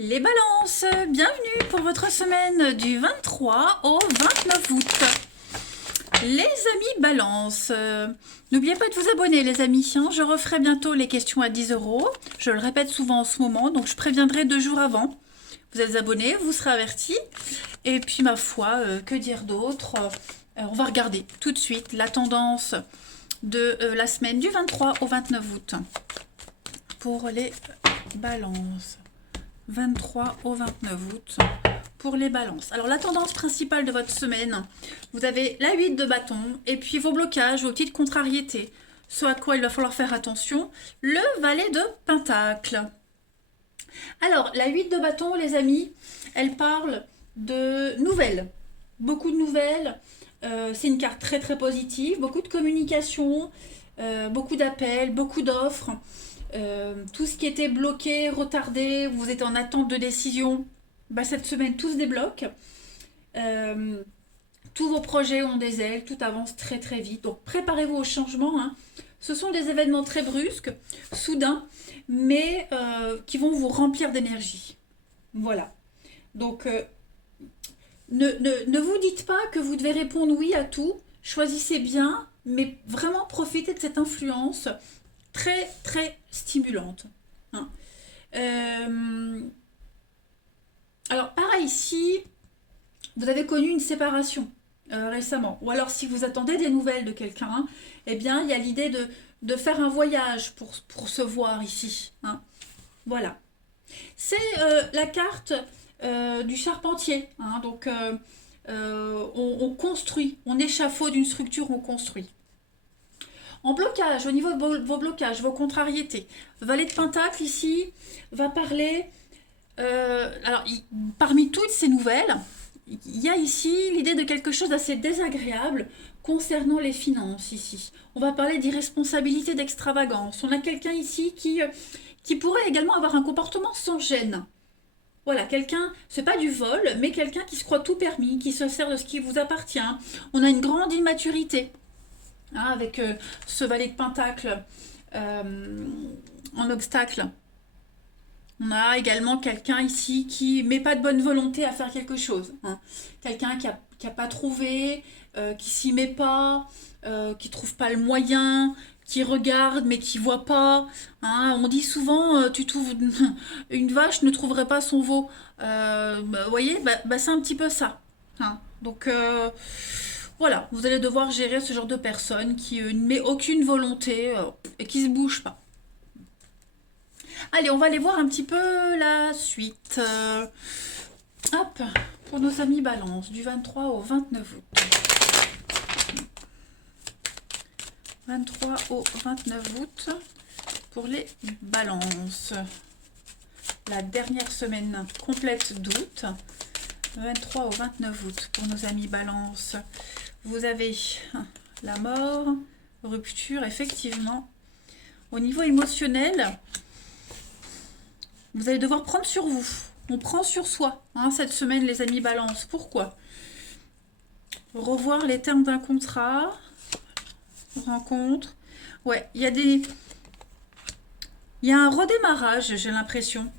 Les balances, bienvenue pour votre semaine du 23 au 29 août. Les amis balance, n'oubliez pas de vous abonner les amis, hein, je referai bientôt les questions à 10 euros. Je le répète souvent en ce moment, donc je préviendrai 2 jours avant. Vous êtes abonnés, vous serez avertis. Et puis ma foi, que dire d'autre. On va regarder tout de suite la tendance de la semaine du 23 au 29 août pour les balances. 23 au 29 août pour les balances. Alors la tendance principale de votre semaine, vous avez la 8 de bâton et puis vos blocages, vos petites contrariétés. Ce à quoi il va falloir faire attention, le valet de pentacle. Alors la 8 de bâton les amis, elle parle de nouvelles. Beaucoup de nouvelles. C'est une carte très très positive, beaucoup de communication, beaucoup d'appels, beaucoup d'offres. Tout ce qui était bloqué, retardé, vous êtes en attente de décision, bah, cette semaine tout se débloque. Tous vos projets ont des ailes, tout avance très très vite. Donc préparez-vous au changement, hein. Ce sont des événements très brusques, soudains, mais qui vont vous remplir d'énergie. Voilà. Donc ne vous dites pas que vous devez répondre oui à tout. Choisissez bien, mais vraiment profitez de cette influence très très stimulante, hein. Alors pareil ici, vous avez connu une séparation récemment, ou alors si vous attendez des nouvelles de quelqu'un, eh bien il y a l'idée de faire un voyage pour se voir ici, hein. Voilà. C'est la carte du charpentier, hein. Donc on construit, on échafaude une structure, on construit. En blocage, au niveau de vos blocages, vos contrariétés, Valet de Pentacle ici va parler. Alors, parmi toutes ces nouvelles, il y a ici l'idée de quelque chose d'assez désagréable concernant les finances ici. On va parler d'irresponsabilité, d'extravagance. On a quelqu'un ici qui pourrait également avoir un comportement sans gêne. Voilà, quelqu'un, c'est pas du vol, mais quelqu'un qui se croit tout permis, qui se sert de ce qui vous appartient. On a une grande immaturité, hein, avec ce valet de pentacle en obstacle. On a également quelqu'un ici qui met pas de bonne volonté à faire quelque chose, hein. Quelqu'un qui a pas trouvé, qui s'y met pas, qui trouve pas le moyen, qui regarde mais qui voit pas, hein. On dit souvent, tu trouves une vache ne trouverait pas son veau. Vous voyez, c'est un petit peu ça, hein. Donc voilà, vous allez devoir gérer ce genre de personne qui ne met aucune volonté et qui se bouge pas. Allez, on va aller voir un petit peu la suite. Hop, pour nos amis balance, du 23 au 29 août. 23 au 29 août pour les balances. La dernière semaine complète d'août. 23 au 29 août pour nos amis balance. Vous avez la mort, rupture, effectivement. Au niveau émotionnel, vous allez devoir prendre sur vous. On prend sur soi, hein, cette semaine, les amis balance. Pourquoi? Revoir les termes d'un contrat. Rencontre. Ouais, il y a un redémarrage, j'ai l'impression.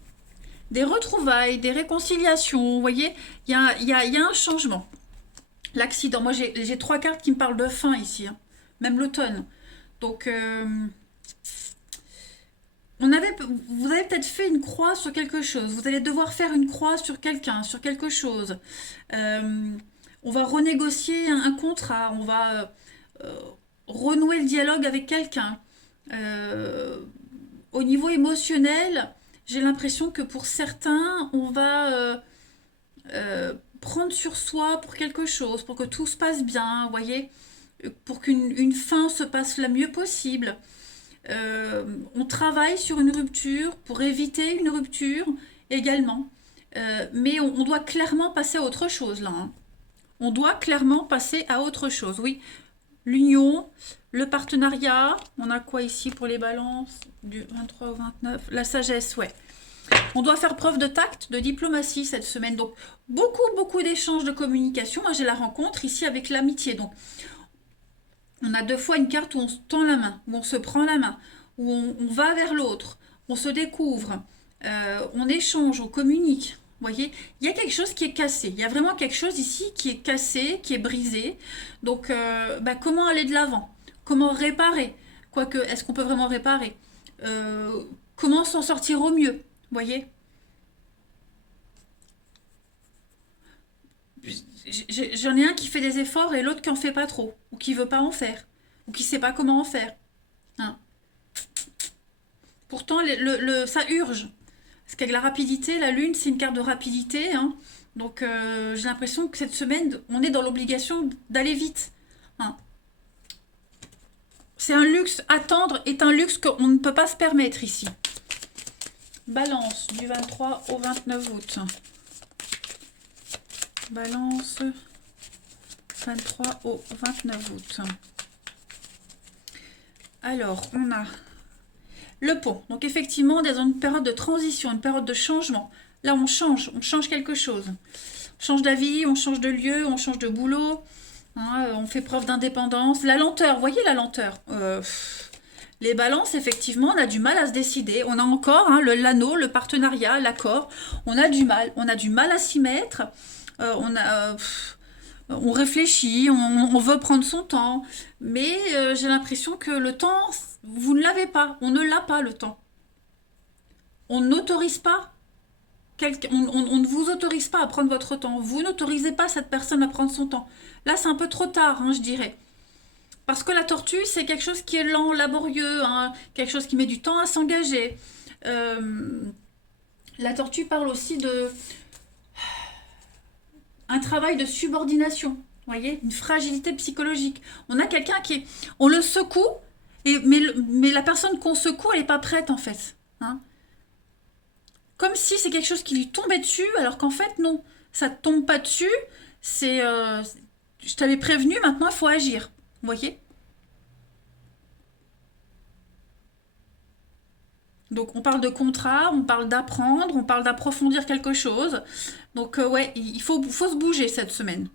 Des retrouvailles, des réconciliations. Vous voyez, il y a un changement. L'accident. Moi, j'ai 3 cartes qui me parlent de fin ici, hein. Même l'automne. Donc, vous avez peut-être fait une croix sur quelque chose. Vous allez devoir faire une croix sur quelqu'un, sur quelque chose. On va renégocier un contrat. On va renouer le dialogue avec quelqu'un. Au niveau émotionnel, j'ai l'impression que pour certains, on va prendre sur soi pour quelque chose, pour que tout se passe bien, vous voyez, pour qu'une fin se passe le mieux possible. On travaille sur une rupture pour éviter une rupture également. Mais on doit clairement passer à autre chose là, hein. On doit clairement passer à autre chose, oui. L'union, le partenariat, on a quoi ici pour les balances du 23 au 29? La sagesse, ouais. On doit faire preuve de tact, de diplomatie cette semaine. Donc, beaucoup d'échanges de communication. Moi, j'ai la rencontre ici avec l'amitié. Donc, on a 2 fois une carte où on se tend la main, où on se prend la main, où on va vers l'autre, on se découvre. on échange, on communique. Vous voyez, il y a quelque chose qui est cassé. Il y a vraiment quelque chose ici qui est cassé, qui est brisé. Donc, bah, comment aller de l'avant? Comment réparer? Quoique, est-ce qu'on peut vraiment réparer? Comment s'en sortir au mieux? Vous voyez? J'en ai un qui fait des efforts et l'autre qui en fait pas trop, ou qui veut pas en faire, ou qui sait pas comment en faire. Hein. Pourtant, ça urge. Parce qu'avec la rapidité, la lune, c'est une carte de rapidité. Hein. Donc, j'ai l'impression que cette semaine, on est dans l'obligation d'aller vite. Hein. C'est un luxe. Attendre est un luxe qu'on ne peut pas se permettre ici. Balance du 23 au 29 août. Balance 23 au 29 août. Alors, on a le pont. Donc effectivement, on est dans une période de transition, une période de changement. Là, on change quelque chose. On change d'avis, on change de lieu, on change de boulot. Hein, on fait preuve d'indépendance. La lenteur, vous voyez la lenteur. Les balances, effectivement, on a du mal à se décider. On a encore hein, l'anneau, le partenariat, l'accord. On a du mal. On a du mal à s'y mettre. On réfléchit, on veut prendre son temps. Mais j'ai l'impression que le temps, vous ne l'avez pas. On ne l'a pas, le temps. On n'autorise pas. On ne vous autorise pas à prendre votre temps. Vous n'autorisez pas cette personne à prendre son temps. Là, c'est un peu trop tard, hein, je dirais. Parce que la tortue, c'est quelque chose qui est lent, laborieux, hein, quelque chose qui met du temps à s'engager. La tortue parle aussi de un travail de subordination, vous voyez, une fragilité psychologique. On a quelqu'un qui est, on le secoue, mais la personne qu'on secoue, elle n'est pas prête en fait. Hein. Comme si c'est quelque chose qui lui tombait dessus, alors qu'en fait non, ça ne tombe pas dessus. C'est, je t'avais prévenu, maintenant il faut agir. Vous voyez? Donc on parle de contrat, on parle d'apprendre, on parle d'approfondir quelque chose. Donc ouais, il faut se bouger cette semaine.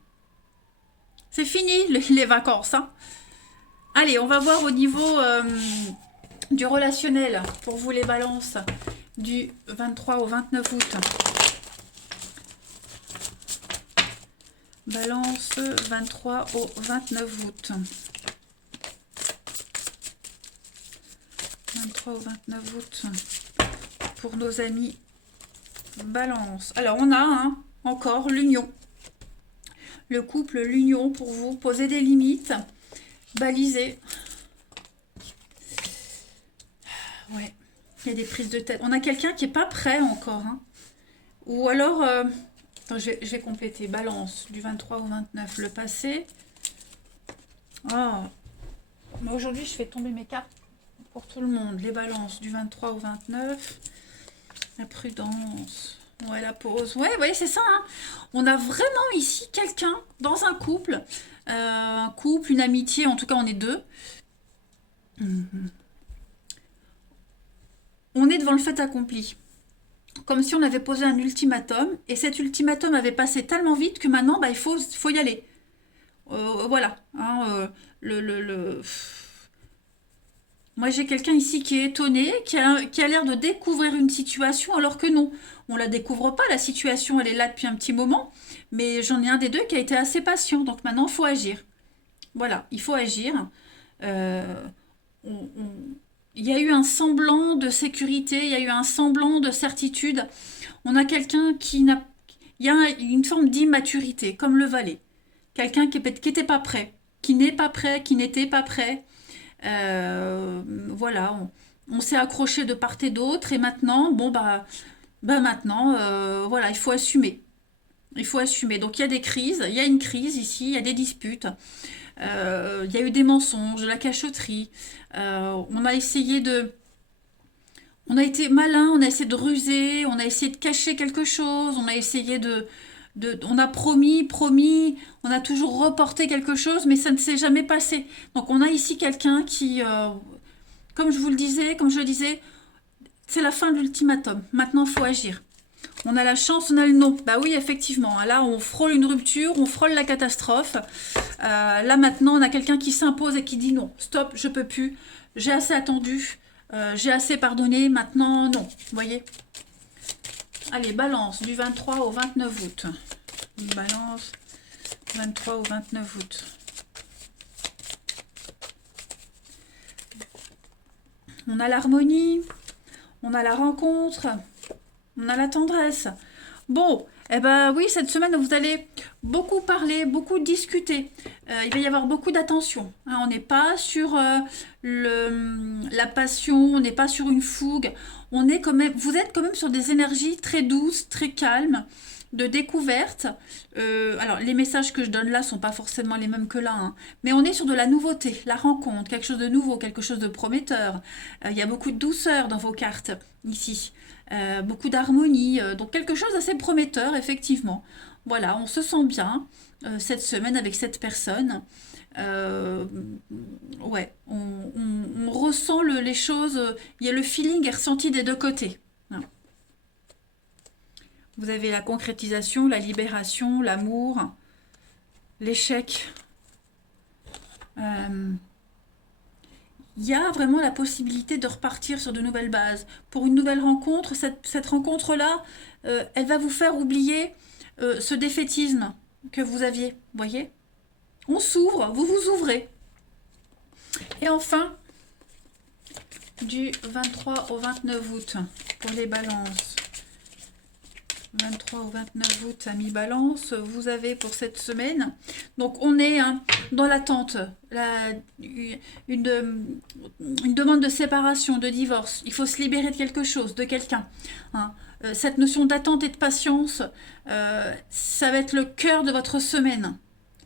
C'est fini les vacances. Hein. Allez, on va voir au niveau du relationnel pour vous les balances du 23 au 29 août. Balance 23 au 29 août. 23 au 29 août pour nos amis Balance. Alors on a hein, encore l'union. Le couple, l'union pour vous. Poser des limites. Baliser. Ouais. Il y a des prises de tête. On a quelqu'un qui n'est pas prêt encore. Hein. Ou alors... attends, je vais compléter. Balance du 23 au 29. Le passé. Oh. Mais aujourd'hui, je fais tomber mes cartes pour tout le monde. Les balances du 23 au 29. La prudence. Ouais, la pause. Ouais, vous voyez, c'est ça. Hein. On a vraiment ici quelqu'un dans un couple, une amitié. En tout cas, on est deux. On est devant le fait accompli. Comme si on avait posé un ultimatum. Et cet ultimatum avait passé tellement vite que maintenant, bah, il faut y aller. Voilà. Hein, Moi, j'ai quelqu'un ici qui est étonné, qui a l'air de découvrir une situation, alors que non. On la découvre pas, la situation, elle est là depuis un petit moment. Mais j'en ai un des deux qui a été assez patient. Donc maintenant, il faut agir. Voilà, il faut agir. Euh, il y a eu un semblant de sécurité, il y a eu un semblant de certitude. On a quelqu'un qui n'a... Il y a une forme d'immaturité, comme le valet. Quelqu'un qui n'était pas prêt, qui n'est pas prêt, qui n'était pas prêt. Voilà, on s'est accroché de part et d'autre et maintenant, bon bah maintenant, voilà, il faut assumer. Il faut assumer. Donc il y a des crises, il y a une crise ici, il y a des disputes, il y a eu des mensonges, de la cachotterie. On a essayé de, on a été malin, on a essayé de ruser, on a essayé de cacher quelque chose, on a essayé on a promis, on a toujours reporté quelque chose, mais ça ne s'est jamais passé. Donc on a ici quelqu'un qui, comme je le disais, c'est la fin de l'ultimatum. Maintenant, il faut agir. On a la chance, on a le non. Bah oui, effectivement. Là, on frôle une rupture, on frôle la catastrophe. Là, maintenant, on a quelqu'un qui s'impose et qui dit non. Stop, je peux plus. J'ai assez attendu. J'ai assez pardonné. Maintenant, non. Vous voyez ? Allez, balance du 23 au 29 août. Balance 23 au 29 août. On a l'harmonie, on a la rencontre, on a la tendresse. Bon, eh ben oui, cette semaine, vous allez beaucoup parler, beaucoup discuter. Il va y avoir beaucoup d'attention. Hein, on n'est pas sur la passion, on n'est pas sur une fougue. On est quand même, vous êtes quand même sur des énergies très douces, très calmes, de découverte. Alors, les messages que je donne là sont pas forcément les mêmes que là, hein, mais on est sur de la nouveauté, la rencontre, quelque chose de nouveau, quelque chose de prometteur. Il y a beaucoup de douceur dans vos cartes ici. Beaucoup d'harmonie, donc quelque chose d'assez prometteur, effectivement. Voilà, on se sent bien cette semaine avec cette personne. Euh, ouais, on ressent les choses, il y a le feeling est ressenti des deux côtés. Hein. Vous avez la concrétisation, la libération, l'amour, l'échec. Euh, il y a vraiment la possibilité de repartir sur de nouvelles bases. Pour une nouvelle rencontre, cette rencontre-là, elle va vous faire oublier ce défaitisme que vous aviez. Vous voyez? On s'ouvre, vous vous ouvrez. Et enfin, du 23 au 29 août, pour les balances. 23 au 29 août, amis balance, vous avez pour cette semaine. Donc on est dans l'attente, une demande de séparation, de divorce. Il faut se libérer de quelque chose, de quelqu'un. Hein. Cette notion d'attente et de patience, ça va être le cœur de votre semaine.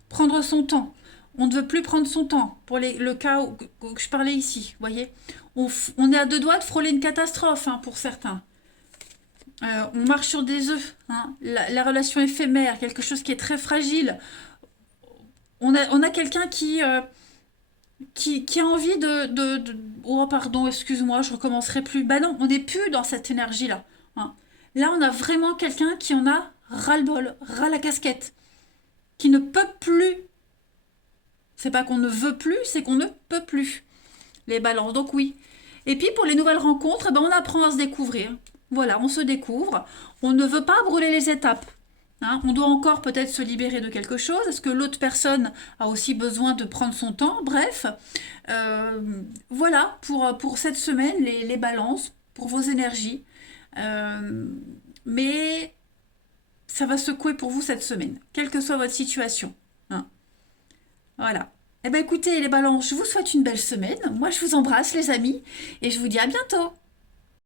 Prendre son temps. On ne veut plus prendre son temps pour le cas que je parlais ici. Voyez, on est à deux doigts de frôler une catastrophe pour certains. On marche sur des œufs, hein. La relation éphémère, quelque chose qui est très fragile. On a quelqu'un qui a envie Oh, pardon, excuse-moi, je recommencerai plus. Bah non, on n'est plus dans cette énergie-là. Hein. Là, on a vraiment quelqu'un qui en a ras-le-bol, ras la casquette, qui ne peut plus. C'est pas qu'on ne veut plus, c'est qu'on ne peut plus. Les balances, donc oui. Et puis, pour les nouvelles rencontres, on apprend à se découvrir. Voilà, on se découvre. On ne veut pas brûler les étapes. Hein, on doit encore peut-être se libérer de quelque chose. Est-ce que l'autre personne a aussi besoin de prendre son temps? Bref, voilà pour cette semaine, les balances, pour vos énergies. Mais ça va secouer pour vous cette semaine, quelle que soit votre situation. Hein. Voilà. Eh bien écoutez les balances, je vous souhaite une belle semaine. Moi je vous embrasse les amis et je vous dis à bientôt.